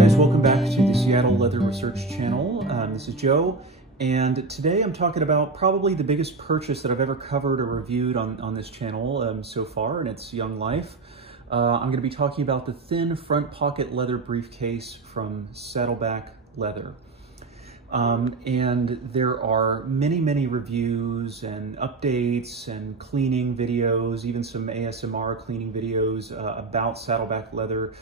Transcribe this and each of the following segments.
guys, welcome back to the Seattle Leather Research Channel. This is Joe, and today I'm talking about probably the biggest purchase that I've ever covered or reviewed on this channel so far in its young life. I'm going to be talking about the Thin Front Pocket Leather Briefcase from Saddleback Leather. And there are many reviews and updates and cleaning videos, even some ASMR cleaning videos about Saddleback Leather.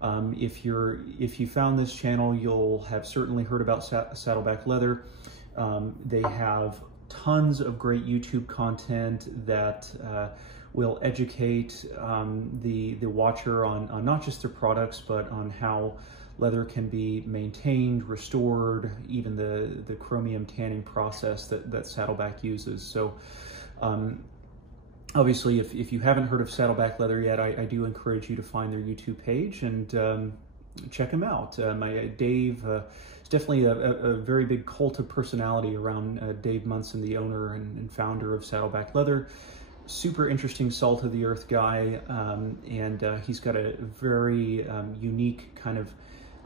If you found this channel, you'll have certainly heard about Saddleback Leather. They have tons of great YouTube content that will educate the watcher on not just their products, but on how leather can be maintained, restored, even the chromium tanning process that Saddleback uses. So obviously, if you haven't heard of Saddleback Leather yet, I do encourage you to find their YouTube page and check them out. Dave is definitely a very big cult of personality around Dave Munson, the owner and founder of Saddleback Leather. Super interesting, salt-of-the-earth guy, and he's got a very unique kind of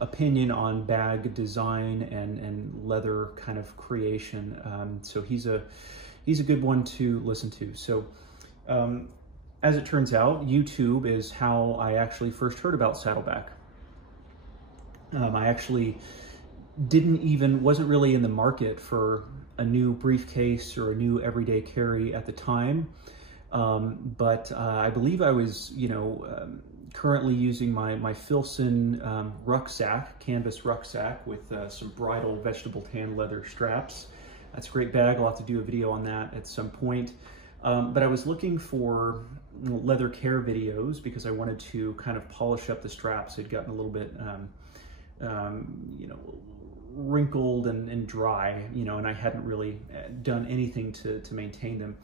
opinion on bag design and leather kind of creation. So he's a good one to listen to. So as it turns out, YouTube is how I actually first heard about Saddleback. I actually wasn't really in the market for a new briefcase or a new everyday carry at the time. But I believe I was, currently using my Filson rucksack, canvas rucksack with some bridal vegetable tan leather straps. That's a great bag. I'll have to do a video on that at some point. But I was looking for leather care videos because I wanted to kind of polish up the straps. They'd gotten a little bit, wrinkled and dry, and I hadn't really done anything to maintain them.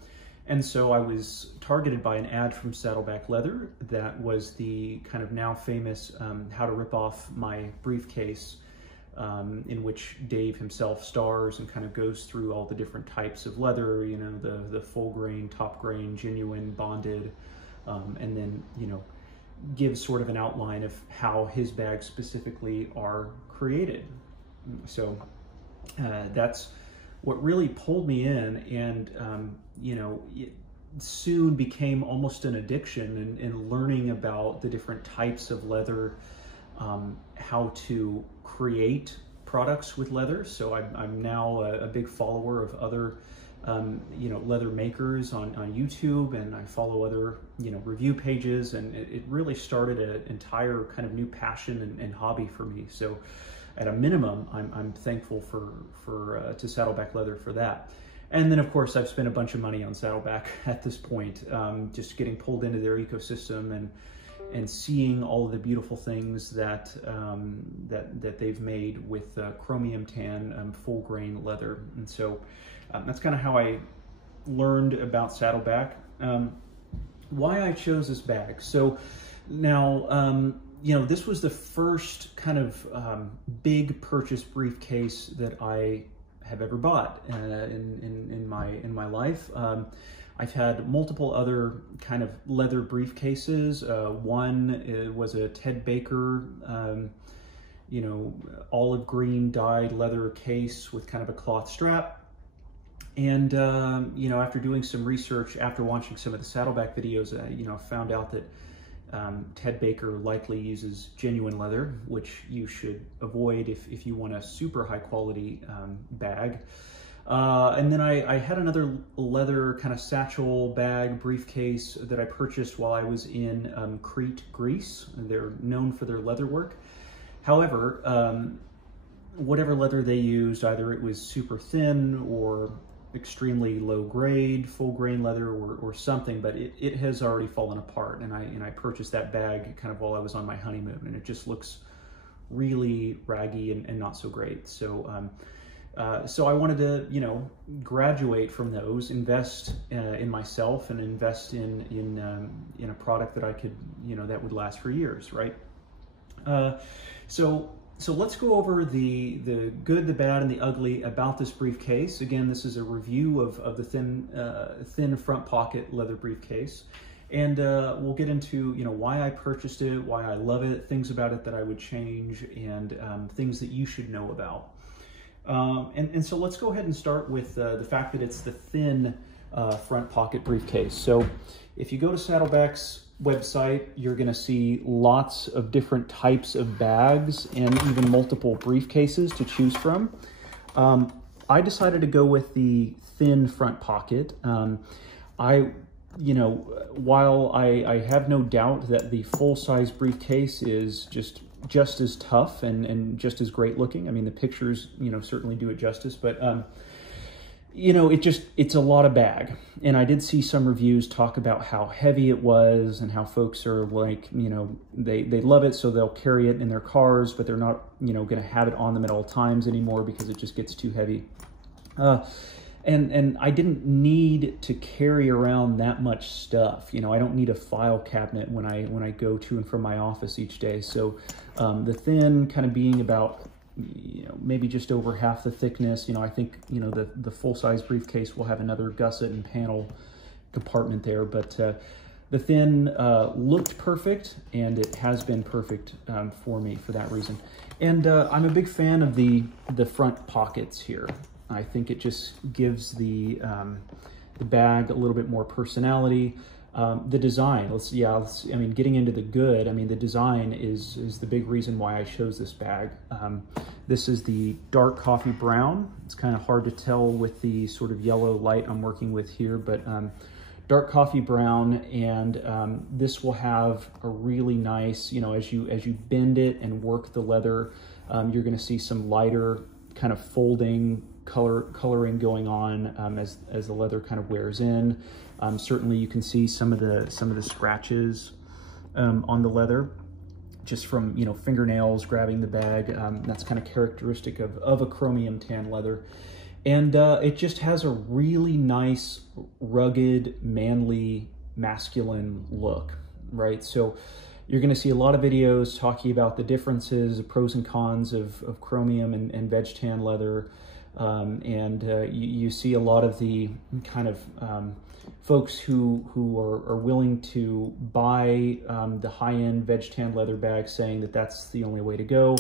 And so I was targeted by an ad from Saddleback Leather that was the kind of now famous How to Rip Off My Briefcase, in which Dave himself stars and kind of goes through all the different types of leather, the full grain, top grain, genuine, bonded, and then, gives sort of an outline of how his bags specifically are created. So that's what really pulled me in, and it soon became almost an addiction in learning about the different types of leather, how to create products with leather. So I'm now a big follower of other leather makers on YouTube, and I follow other review pages, and it really started an entire kind of new passion and hobby for me. So at a minimum, I'm thankful to Saddleback Leather for that. And then, of course, I've spent a bunch of money on Saddleback at this point, just getting pulled into their ecosystem and seeing all of the beautiful things that they've made with chromium tan full grain leather. And so that's kind of how I learned about Saddleback. Why I chose this bag. So now, this was the first kind of big purchase briefcase that I have ever bought in my life. I've had multiple other kind of leather briefcases. One was a Ted Baker, olive green dyed leather case with kind of a cloth strap. And after doing some research, after watching some of the Saddleback videos, I found out that Ted Baker likely uses genuine leather, which you should avoid if you want a super high quality bag. And then I had another leather kind of satchel bag briefcase that I purchased while I was in Crete, Greece. They're known for their leather work. However, whatever leather they used, either it was super thin or extremely low grade, full grain leather or something, but it has already fallen apart. And I purchased that bag kind of while I was on my honeymoon, and it just looks really raggy and not so great. So so I wanted to, graduate from those, invest in myself, and invest in a product that I could, that would last for years, right? So let's go over the good, the bad, and the ugly about this briefcase. Again, this is a review of the Thin Front Pocket Leather Briefcase. And we'll get into, you know, why I purchased it, why I love it, things about it that I would change, and things that you should know about. And so let's go ahead and start with the fact that it's the Thin Front Pocket Briefcase. So if you go to Saddleback's website, you're going to see lots of different types of bags and even multiple briefcases to choose from. I decided to go with the Thin Front Pocket. You know, while I have no doubt that the full-size briefcase is just as tough and just as great looking. I mean, the pictures, you know, certainly do it justice, but, you know, it's a lot of bag. And I did see some reviews talk about how heavy it was and how folks are like, you know, they love it, so they'll carry it in their cars, but they're not, you know, going to have it on them at all times anymore because it just gets too heavy. And I didn't need to carry around that much stuff. You know, I don't need a file cabinet when I go to and from my office each day. So the Thin kind of being about, you know, maybe just over half the thickness. You know, I think, you know, the full-size briefcase will have another gusset and panel compartment there, but the Thin looked perfect, and it has been perfect for me for that reason. And I'm a big fan of the front pockets here. I think it just gives the bag a little bit more personality. The design, I mean, getting into the good, I mean, the design is the big reason why I chose this bag. This is the dark coffee brown. It's kind of hard to tell with the sort of yellow light I'm working with here, but dark coffee brown, and this will have a really nice, you know, as you bend it and work the leather, you're going to see some lighter kind of folding coloring going on as the leather kind of wears in. Certainly you can see some of the scratches on the leather just from, you know, fingernails grabbing the bag. That's kind of characteristic of a chromium tan leather. And it just has a really nice, rugged, manly, masculine look, right? So you're going to see a lot of videos talking about the differences, the pros and cons of chromium and veg tan leather. You see a lot of the kind of folks who are willing to buy the high-end veg tan leather bag, saying that that's the only way to go.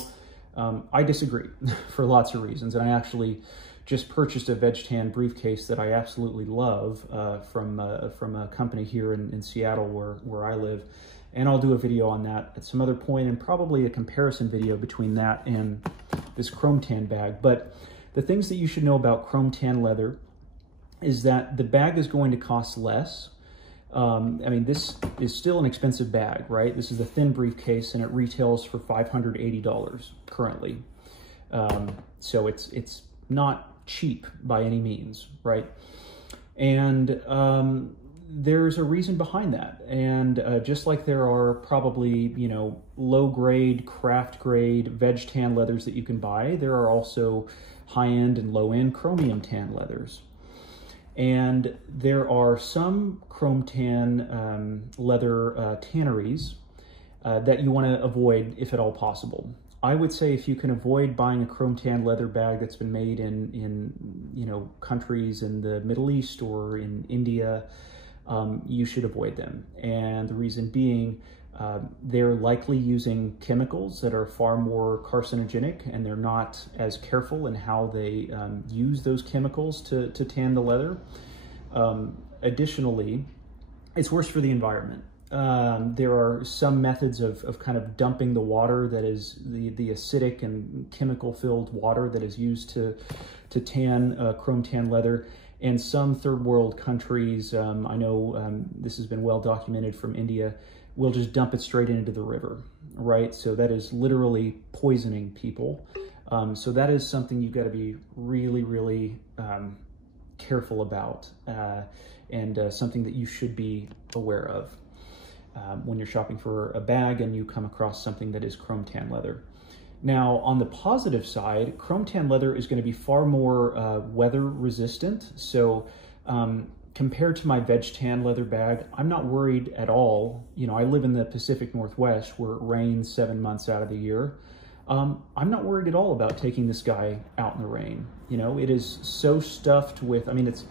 I disagree for lots of reasons, and I actually just purchased a veg tan briefcase that I absolutely love from a company here in Seattle where I live. And I'll do a video on that at some other point, and probably a comparison video between that and this chrome tan bag. But the things that you should know about chrome tan leather is that the bag is going to cost less. I mean, this is still an expensive bag, right? This is a Thin briefcase, and it retails for $580 currently. So it's not cheap by any means, right? And there's a reason behind that. And just like there are probably, you know, low-grade, craft-grade veg tan leathers that you can buy, there are also high-end and low-end chromium tan leathers. And there are some chrome tan leather tanneries that you want to avoid if at all possible. I would say if you can avoid buying a chrome tan leather bag that's been made in you know, countries in the Middle East or in India, you should avoid them. And the reason being, they're likely using chemicals that are far more carcinogenic, and they're not as careful in how they use those chemicals to tan the leather. Additionally, it's worse for the environment. There are some methods of kind of dumping the water that is the acidic and chemical-filled water that is used to tan chrome tan leather. And some third world countries, I know this has been well documented from India, will just dump it straight into the river, right? So that is literally poisoning people. So that is something you've got to be really, really careful about, and something that you should be aware of when you're shopping for a bag and you come across something that is chrome tan leather. Now, on the positive side, chrome tan leather is going to be far more weather resistant. So compared to my veg tan leather bag, I'm not worried at all. You know, I live in the Pacific Northwest where it rains 7 months out of the year. I'm not worried at all about taking this guy out in the rain. You know, it is so stuffed with, I mean, it's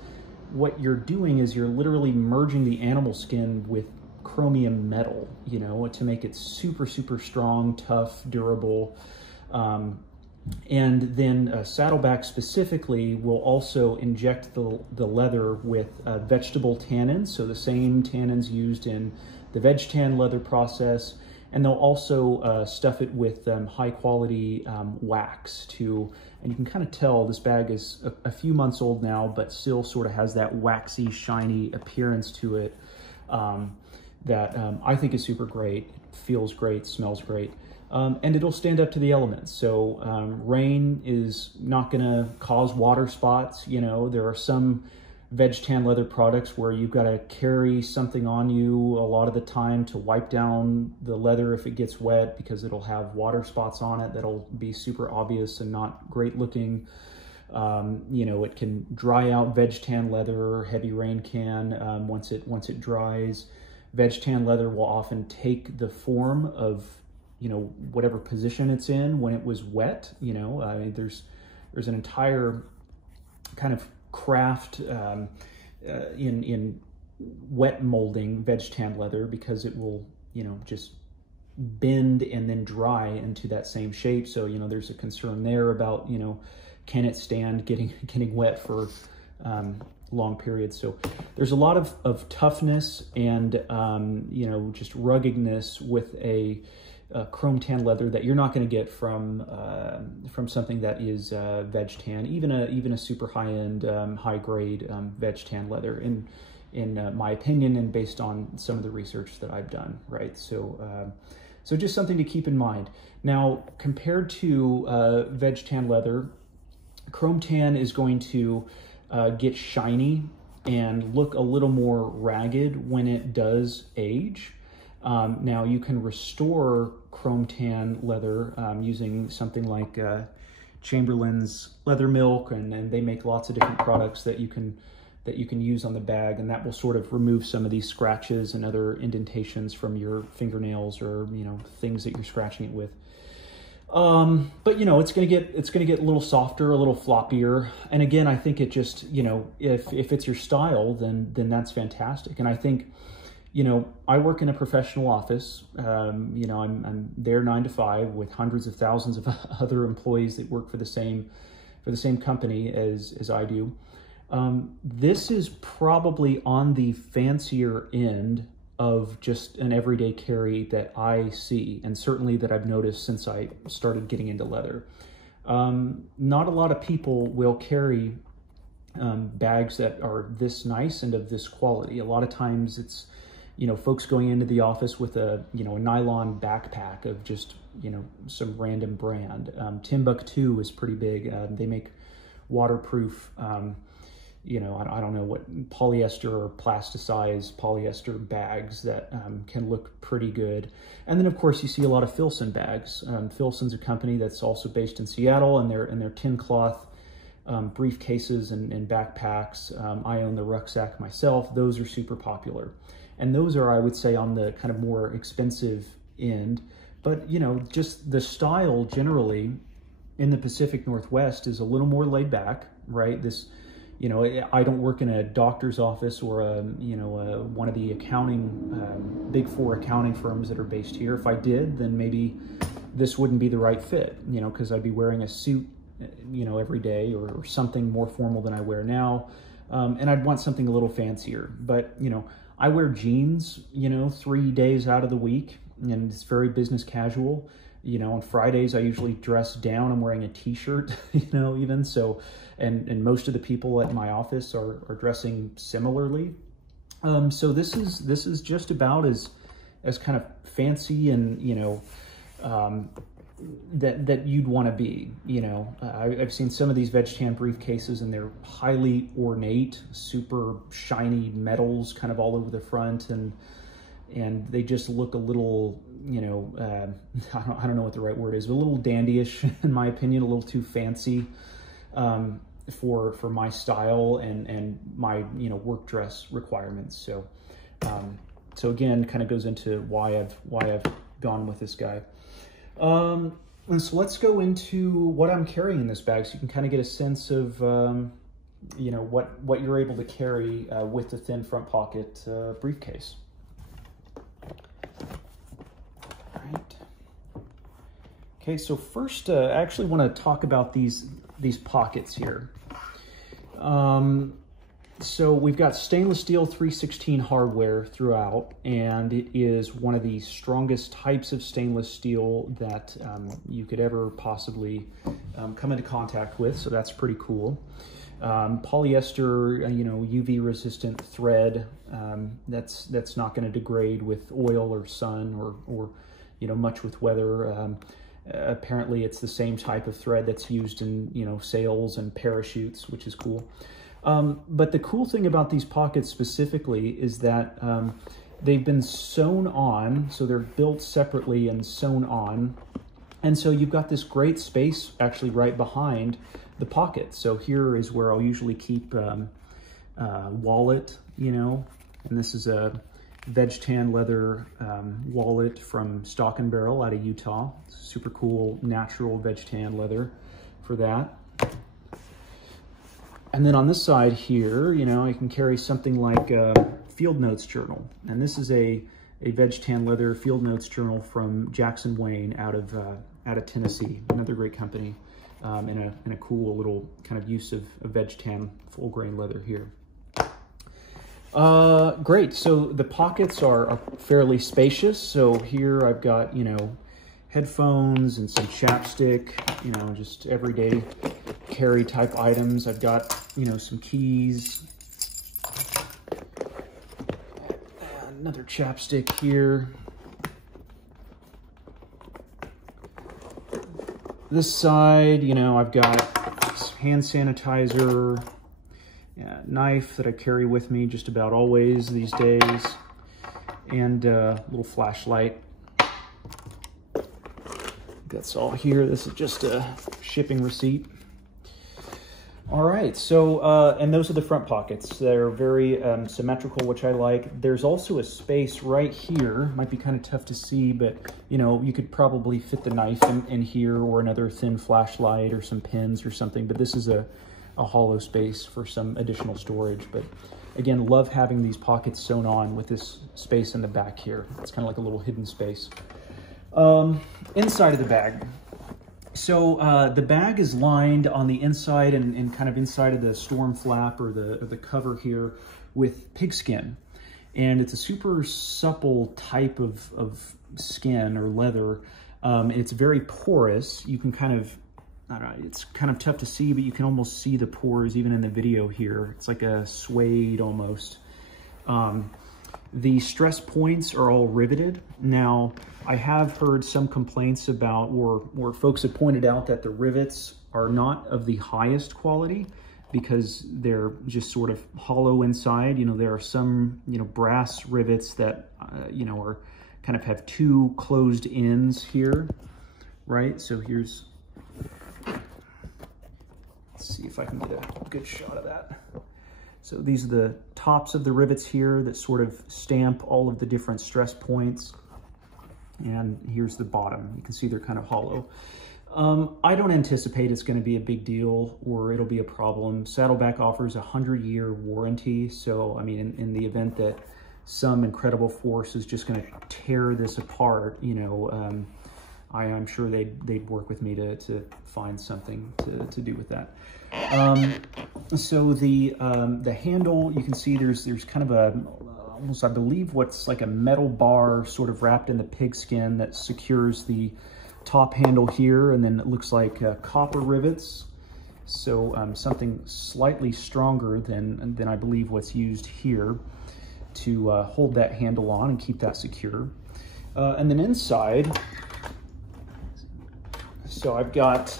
what you're doing is you're literally merging the animal skin with chromium metal, you know, to make it super, super strong, tough, durable. And then Saddleback specifically will also inject the leather with vegetable tannins, so the same tannins used in the veg tan leather process, and they'll also stuff it with high quality wax and you can kind of tell this bag is a few months old now, but still sort of has that waxy, shiny appearance to it that I think is super great, feels great, smells great. And it'll stand up to the elements. So rain is not gonna cause water spots. You know, there are some veg tan leather products where you've got to carry something on you a lot of the time to wipe down the leather if it gets wet, because it'll have water spots on it that'll be super obvious and not great looking. You know, it can dry out veg tan leather, heavy rain can, once it dries. Veg tan leather will often take the form of, you know, whatever position it's in when it was wet. You know, I mean, there's an entire kind of craft in wet molding veg tan leather, because it will, you know, just bend and then dry into that same shape. So, you know, there's a concern there about, you know, can it stand getting wet for long periods. So there's a lot of toughness and you know, just ruggedness with a chrome tan leather that you're not going to get from something that is veg tan, even a super high-end, high-grade veg tan leather, in my opinion, and based on some of the research that I've done, right? So so just something to keep in mind. Now, compared to veg tan leather, chrome tan is going to get shiny and look a little more ragged when it does age. Now you can restore chrome tan leather using something like Chamberlain's leather milk, and they make lots of different products that you can use on the bag, and that will sort of remove some of these scratches and other indentations from your fingernails, or, you know, things that you're scratching it with. But, you know, it's gonna get a little softer, a little floppier. And again, I think it just, you know, if it's your style, then that's fantastic. And I think, you know, I work in a professional office. You know, I'm there 9 to 5 with hundreds of thousands of other employees that work for the same company as I do. This is probably on the fancier end of just an everyday carry that I see, and certainly that I've noticed since I started getting into leather. Not a lot of people will carry bags that are this nice and of this quality. A lot of times it's, you know, folks going into the office with a nylon backpack of just, you know, some random brand. Timbuktu is pretty big. They make waterproof, you know, I don't know what, polyester or plasticized polyester bags that can look pretty good. And then of course you see a lot of Filson bags. Filson's a company that's also based in Seattle, and they're tin cloth briefcases and backpacks. I own the rucksack myself. Those are super popular. And those are, I would say, on the kind of more expensive end. But, you know, just the style generally in the Pacific Northwest is a little more laid back, right? This, you know, I don't work in a doctor's office or one of the accounting, big 4 accounting firms that are based here. If I did, then maybe this wouldn't be the right fit, you know, because I'd be wearing a suit, you know, every day, or something more formal than I wear now. And I'd want something a little fancier. But, you know, I wear jeans, you know, 3 days out of the week, and it's very business casual. You know, on Fridays, I usually dress down. I'm wearing a t-shirt, you know, even so, and most of the people at my office are dressing similarly. So this is just about as kind of fancy and, you know, that you'd want to be, you know. I've seen some of these veg tan briefcases, and they're highly ornate, super shiny metals kind of all over the front, and they just look a little, you know, I don't know what the right word is, but a little dandyish in my opinion, a little too fancy for my style and my, you know, work dress requirements. So so again, kind of goes into why I've gone with this guy. And so let's go into what I'm carrying in this bag, so you can kind of get a sense of, you know, what you're able to carry with the Thin Front Pocket briefcase. Okay, so first I actually want to talk about these pockets here. So we've got stainless steel 316 hardware throughout, and it is one of the strongest types of stainless steel that you could ever possibly come into contact with, so that's pretty cool. Polyester, UV resistant thread, that's not going to degrade with oil or sun or much with weather. Apparently it's the same type of thread that's used in, sails and parachutes, which is cool. But the cool thing about these pockets specifically is that they've been sewn on, so they're built separately and sewn on. And so you've got this great space actually right behind the pocket. So here is where I'll usually keep wallet, and this is a veg tan leather wallet from Stock and Barrel out of Utah. Super cool natural veg tan leather for that. And then on this side here, I can carry something like a field notes journal. And this is a veg tan leather field notes journal from Jackson Wayne out of Tennessee, another great company, in a cool little kind of use of veg tan full grain leather here. Great, so the pockets are fairly spacious. So here I've got, headphones and some chapstick, just everyday carry type items. I've got, some keys, another chapstick here. This side, I've got hand sanitizer, knife that I carry with me just about always these days, and a little flashlight. That's all here. This is just a shipping receipt. All right, so, and those are the front pockets. They're very symmetrical, which I like. There's also a space right here. Might be kind of tough to see, but, you could probably fit the knife in here, or another thin flashlight or some pins or something, but this is a hollow space for some additional storage. But again, love having these pockets sewn on with this space in the back here. It's kind of like a little hidden space. Inside of the bag. So the bag is lined on the inside and kind of inside of the storm flap or the cover here with pigskin. And it's a super supple type of skin or leather. It's very porous. You can kind of, I don't know, it's kind of tough to see, but you can almost see the pores even in the video here. It's like a suede almost. The stress points are all riveted. Now, I have heard some complaints about, or folks have pointed out that the rivets are not of the highest quality because they're just sort of hollow inside. There are some, brass rivets that, are kind of have two closed ends here, right? So here's, let's see if I can get a good shot of that. So these are the tops of the rivets here that sort of stamp all of the different stress points. And here's the bottom. You can see they're kind of hollow. I don't anticipate it's going to be a big deal or it'll be a problem. Saddleback offers a 100-year warranty. So, I mean, in the event that some incredible force is just going to tear this apart, I'm sure they'd work with me to find something to do with that. So the handle, you can see there's kind of almost, I believe, what's like a metal bar sort of wrapped in the pigskin that secures the top handle here, and then it looks like copper rivets. So something slightly stronger than I believe what's used here to hold that handle on and keep that secure. And then inside, so I've got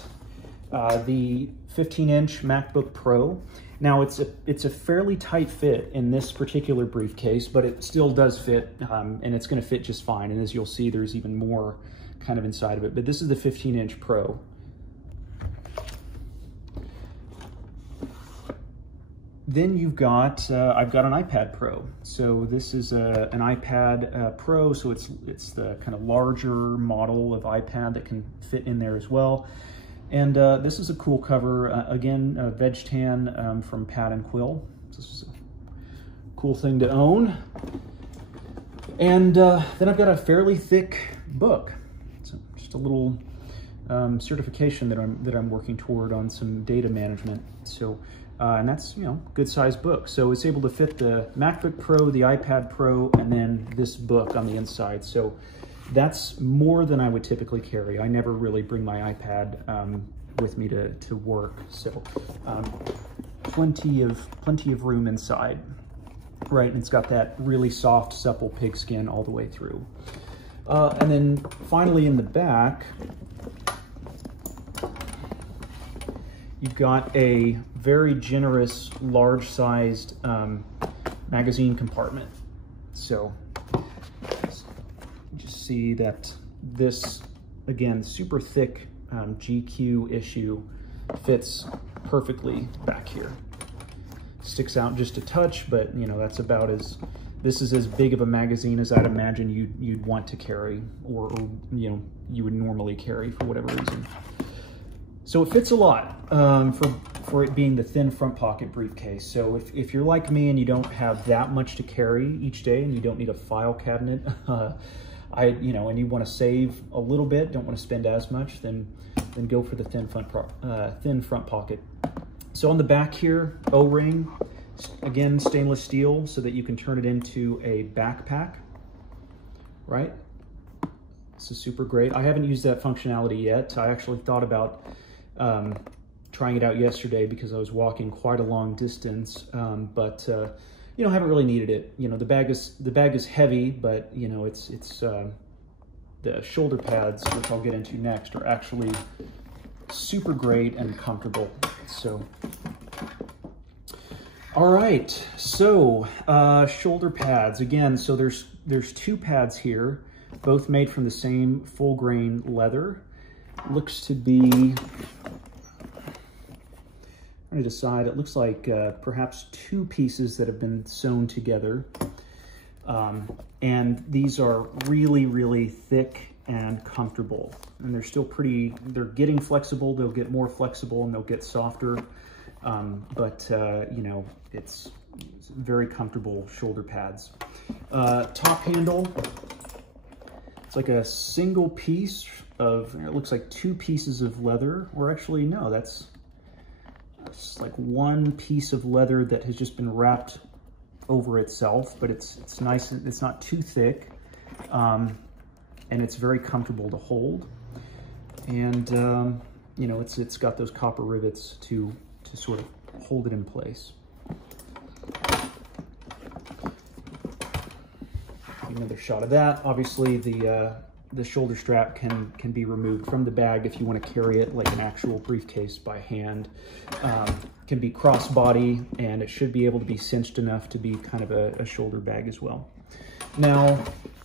the 15-inch MacBook Pro. Now it's a fairly tight fit in this particular briefcase, but it still does fit, and it's going to fit just fine. And as you'll see, there's even more kind of inside of it. But this is the 15-inch Pro. Then you've got, I've got an iPad Pro. So this is an iPad Pro, so it's the kind of larger model of iPad that can fit in there as well. And this is a cool cover, again, veg tan from Pad and Quill. This is a cool thing to own. And then I've got a fairly thick book. So just a little certification that I'm working toward on some data management. So, and that's, you know, good sized book. So it's able to fit the MacBook Pro, the iPad Pro, and then this book on the inside. So that's more than I would typically carry. I never really bring my iPad with me to work. So plenty of room inside, right? And it's got that really soft, supple pigskin all the way through. And then finally in the back, you've got a very generous, large-sized magazine compartment. So just see that this, again, super thick GQ issue fits perfectly back here. Sticks out just a touch, but you know, that's about this is as big of a magazine as I'd imagine you'd want to carry, or you know, you would normally carry for whatever reason. So it fits a lot for it being the Thin Front Pocket Briefcase. So if you're like me and you don't have that much to carry each day and you don't need a file cabinet, you know, and you want to save a little bit, don't want to spend as much, then go for the Thin Front Pocket. So on the back here, O-ring, again, stainless steel, so that you can turn it into a backpack, right? This is super great. I haven't used that functionality yet. I actually thought about trying it out yesterday because I was walking quite a long distance, but you know, haven't really needed it. You know, the bag is heavy, but you know, it's the shoulder pads, which I'll get into next, are actually super great and comfortable. So, all right, so shoulder pads again. So there's two pads here, both made from the same full grain leather. Looks to be, I'm trying to decide, it looks like perhaps two pieces that have been sewn together. And these are really, really thick and comfortable. And they're still they're getting flexible. They'll get more flexible and they'll get softer. You know, it's very comfortable shoulder pads. Top handle, it's like a single piece of, it looks like two pieces of leather, or actually no, that's like one piece of leather that has just been wrapped over itself, but it's nice, it's not too thick, and it's very comfortable to hold. And you know, it's got those copper rivets to sort of hold it in place. Another shot of that. Obviously, the shoulder strap can be removed from the bag if you want to carry it like an actual briefcase by hand. Can be crossbody, and it should be able to be cinched enough to be kind of a shoulder bag as well. Now,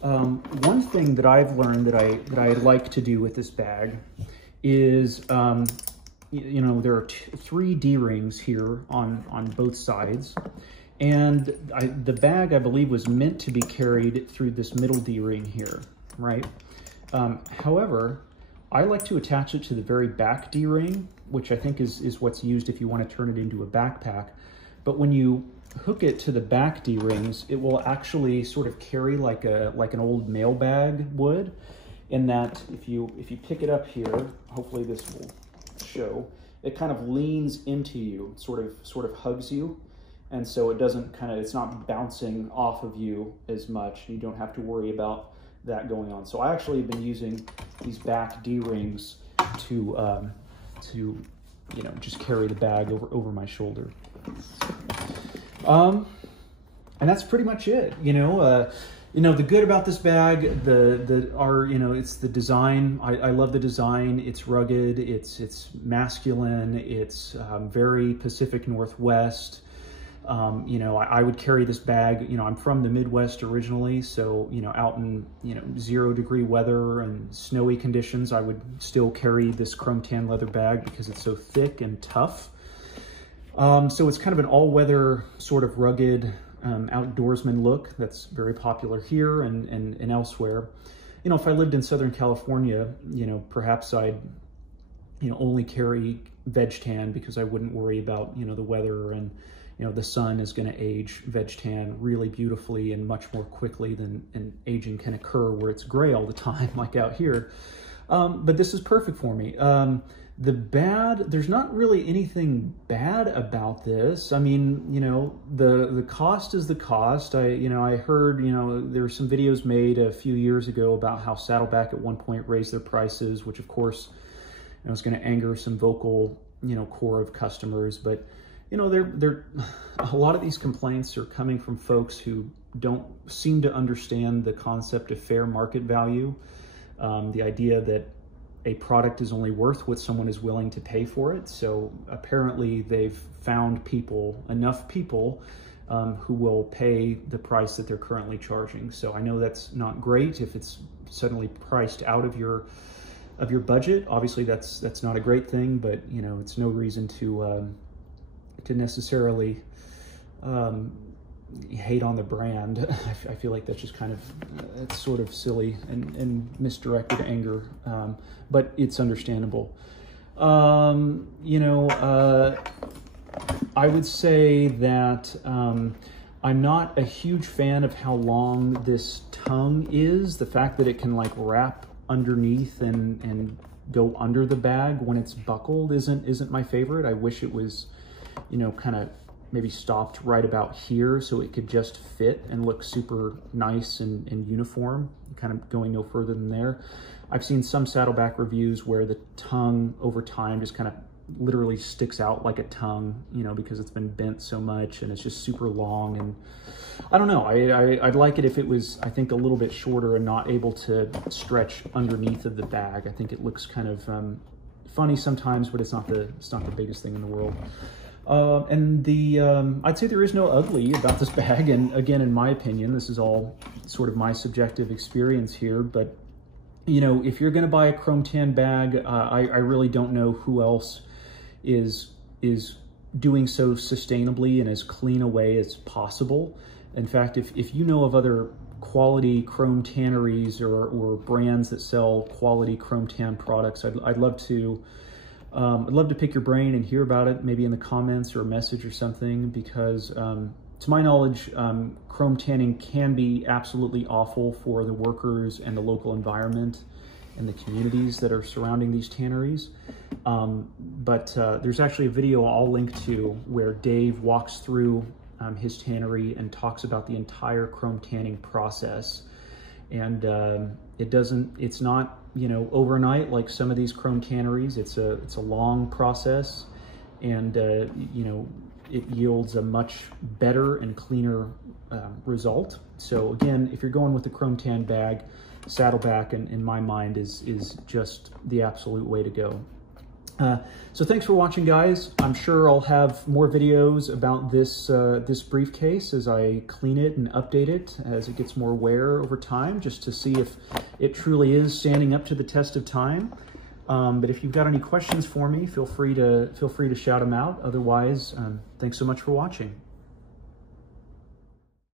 one thing that I've learned that I like to do with this bag is, you know, there are three D-rings here on both sides. And the bag, I believe, was meant to be carried through this middle D-ring here, right? However, I like to attach it to the very back D-ring, which I think is what's used if you want to turn it into a backpack. But when you hook it to the back D-rings, it will actually sort of carry like an old mail bag would, in that if you pick it up here, hopefully this will show, it kind of leans into you, sort of hugs you. And so it doesn't it's not bouncing off of you as much. You don't have to worry about that going on. So I actually have been using these back D-rings to you know, just carry the bag over my shoulder. And that's pretty much it. You know, the good about this bag, you know, it's the design. I love the design. It's rugged. It's masculine. It's very Pacific Northwest. You know, I would carry this bag, you know, I'm from the Midwest originally, so, you know, out in, you know, 0-degree weather and snowy conditions, I would still carry this chrome tan leather bag because it's so thick and tough. So it's kind of an all-weather sort of rugged outdoorsman look that's very popular here and elsewhere. You know, if I lived in Southern California, you know, perhaps I'd, you know, only carry veg tan because I wouldn't worry about, you know, the weather, and you know, the sun is going to age veg tan really beautifully and much more quickly than an aging can occur where it's gray all the time, like out here. But this is perfect for me. There's not really anything bad about this. I mean, you know, the cost is the cost. I heard, you know, there were some videos made a few years ago about how Saddleback at one point raised their prices, which of course, you know, is going to anger some vocal, you know, core of customers. But, you know, a lot of these complaints are coming from folks who don't seem to understand the concept of fair market value. The idea that a product is only worth what someone is willing to pay for it. So apparently they've found enough people who will pay the price that they're currently charging. So I know that's not great if it's suddenly priced out of your budget. Obviously that's not a great thing, but you know, it's no reason to necessarily hate on the brand. I feel like that's just kind of, it's sort of silly and misdirected anger, but it's understandable. You know, I would say that I'm not a huge fan of how long this tongue is. The fact that it can like wrap underneath and go under the bag when it's buckled isn't my favorite. I wish it was, you know, kind of maybe stopped right about here so it could just fit and look super nice and uniform, kind of going no further than there. I've seen some Saddleback reviews where the tongue over time just kind of literally sticks out like a tongue, you know, because it's been bent so much and it's just super long. And I don't know, I'd like it if it was, I think, a little bit shorter and not able to stretch underneath of the bag. I think it looks kind of funny sometimes, but it's not the biggest thing in the world. I'd say there is no ugly about this bag. And again, in my opinion, this is all sort of my subjective experience here, but you know, if you're going to buy a chrome tan bag, I really don't know who else is doing so sustainably and as clean a way as possible. In fact, if you know of other quality chrome tanneries or brands that sell quality chrome tan products, I'd love to pick your brain and hear about it, maybe in the comments or a message or something, because to my knowledge, chrome tanning can be absolutely awful for the workers and the local environment and the communities that are surrounding these tanneries. But there's actually a video I'll link to where Dave walks through his tannery and talks about the entire chrome tanning process. And it's not, you know, overnight like some of these chrome tanneries. It's a long process, and you know, it yields a much better and cleaner result. So again, if you're going with the chrome tan bag, Saddleback in my mind is just the absolute way to go. So thanks for watching, guys. I'm sure I'll have more videos about this briefcase as I clean it and update it as it gets more wear over time, just to see if it truly is standing up to the test of time. But if you've got any questions for me, feel free to shout them out. Otherwise, thanks so much for watching.